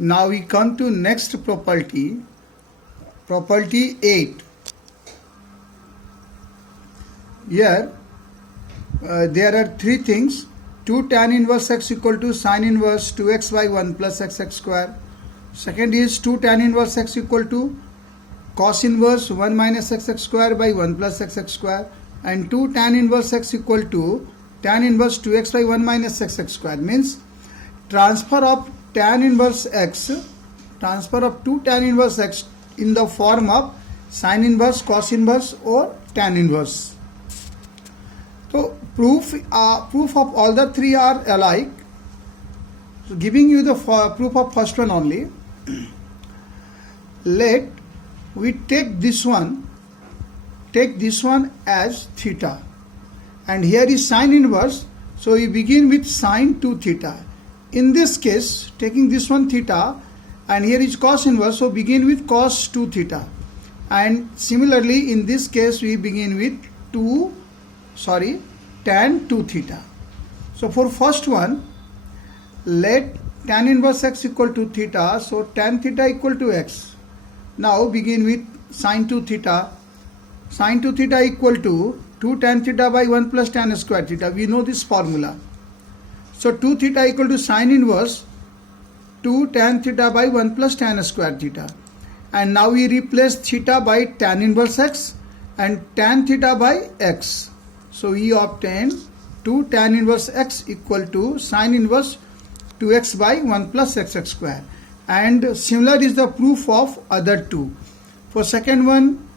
Now we come to next property, property 8. Here there are three things. 2 tan inverse x equal to sin inverse 2x by 1 plus x square. Second is 2 tan inverse x equal to cos inverse 1 minus x square by 1 plus x square. And 2 tan inverse x equal to tan inverse 2x by 1 minus x square. Means transfer of tan inverse x, transfer of 2 tan inverse x in the form of sin inverse, cos inverse or tan inverse. So proof of all the three are alike. So giving you the proof of first one only. Let we take this one as theta, and here is sin inverse, so we begin with sin 2 theta. In this case, taking this one theta, and here is cos inverse, so begin with cos 2 theta. And similarly in this case we begin with tan 2 theta. So for first one, let tan inverse x equal to theta, so tan theta equal to x. Now begin with sin 2 theta. Sin 2 theta equal to 2 tan theta by 1 plus tan square theta. We know this formula. So 2 theta equal to sin inverse 2 tan theta by 1 plus tan square theta. And now we replace theta by tan inverse x and tan theta by x. So we obtain 2 tan inverse x equal to sin inverse 2x by 1 plus x square. And similar is the proof of other two. For second one,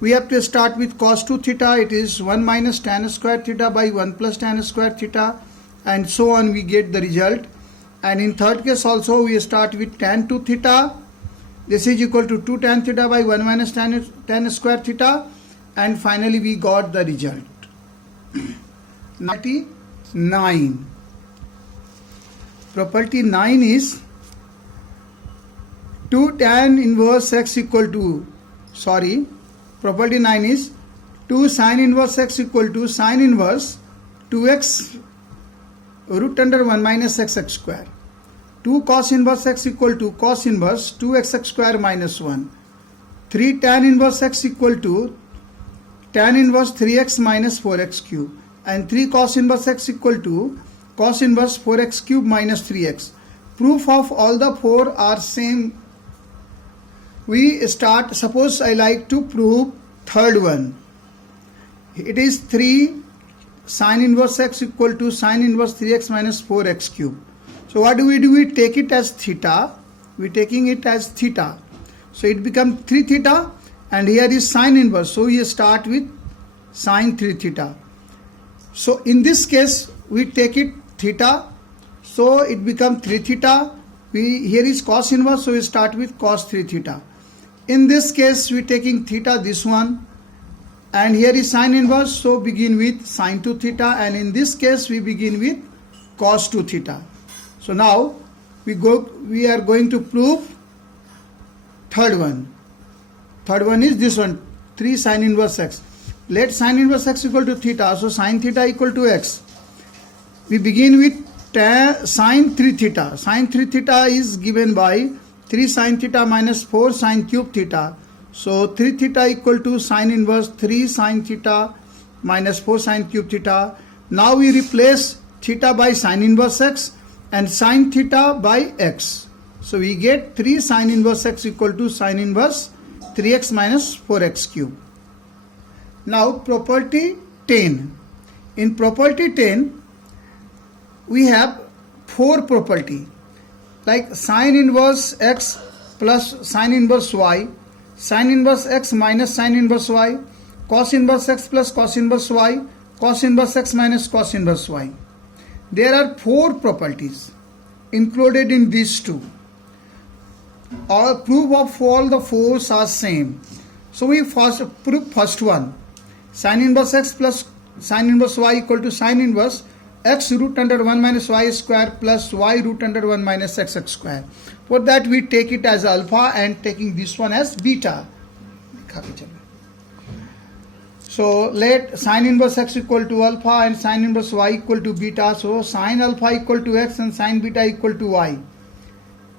we have to start with cos 2 theta. It is 1 minus tan square theta by 1 plus tan square theta, and so on we get the result. And in third case also we start with tan 2 theta. This is equal to 2 tan theta by 1 minus tan square theta, and finally we got the result. 9. Property 9 is 2 tan inverse x equal to, property 9 is 2 sin inverse x equal to sin inverse 2x root under 1 minus x square. 2 cos inverse x equal to cos inverse 2x square minus 1. 3 tan inverse x equal to tan inverse 3x minus 4x cube. And 3 cos inverse x equal to cos inverse 4x cube minus 3x. Proof of all the four are same. We start, suppose I like to prove third one. It is 3 sin inverse x equal to sin inverse 3x minus 4x cube. So what do? We take it as theta. We taking it as theta. So it becomes 3 theta, and here is sin inverse. So we start with sin 3 theta. So in this case we take it theta. So it becomes 3 theta. Here is cos inverse. So we start with cos 3 theta. In this case we taking theta, this one, and here is sin inverse, so begin with sin 2 theta, and in this case we begin with cos 2 theta. So now we are going to prove third one. Third one is this one, 3 sin inverse x. Let sin inverse x equal to theta, so sin theta equal to x. We begin with sin 3 theta. Sin 3 theta is given by 3 sin theta minus 4 sin cube theta. So 3 theta equal to sin inverse 3 sin theta minus 4 sin cube theta. Now we replace theta by sin inverse x and sin theta by x. So we get 3 sin inverse x equal to sin inverse 3x minus 4x cube. Now property 10. In property 10 we have 4 property, like sin inverse x plus sin inverse y, sin inverse x minus sin inverse y, cos inverse x plus cos inverse y, cos inverse x minus cos inverse y. There are 4 properties included in these two. All proof of all the 4 are same. So we first prove first one. Sin inverse x plus sin inverse y equal to sin inverse x root under 1 minus y square plus y root under 1 minus x square. For that we take it as alpha and taking this one as beta. So let sin inverse x equal to alpha and sin inverse y equal to beta. So sin alpha equal to x and sin beta equal to y.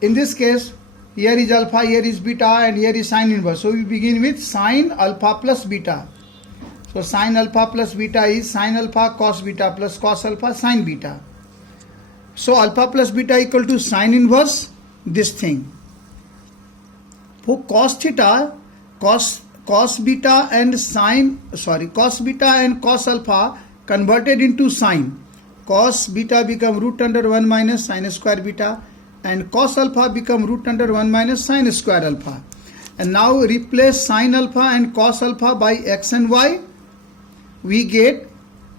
in this case, here is alpha, here is beta, and here is sine inverse. So we begin with sine alpha plus beta. So sine alpha plus beta is sine alpha cos beta plus cos alpha sine beta. So alpha plus beta equal to sine inverse this thing. For cos theta, cos beta and cos beta and cos alpha converted into sine. Cos beta become root under 1 minus sine square beta, and cos alpha become root under 1 minus sine square alpha. And now replace sine alpha and cos alpha by x and y. We get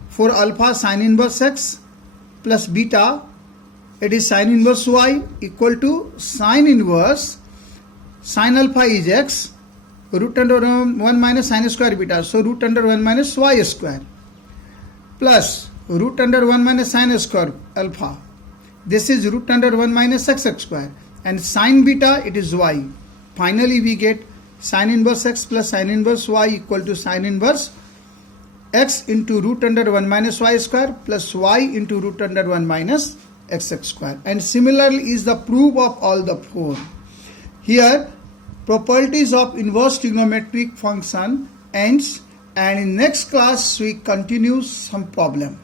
for alpha sine inverse x plus beta, it is sine inverse y equal to sine inverse sine alpha is x root under 1 minus sine square beta, so root under 1 minus y square plus root under 1 minus sine square alpha. This is root under 1 minus x square, and sine beta it is y. Finally we get sine inverse x plus sine inverse y equal to sine inverse x into root under 1 minus y square plus y into root under 1 minus x square. And similarly is the proof of all the four. Here properties of inverse trigonometric function ends, and in next class we continue some problem.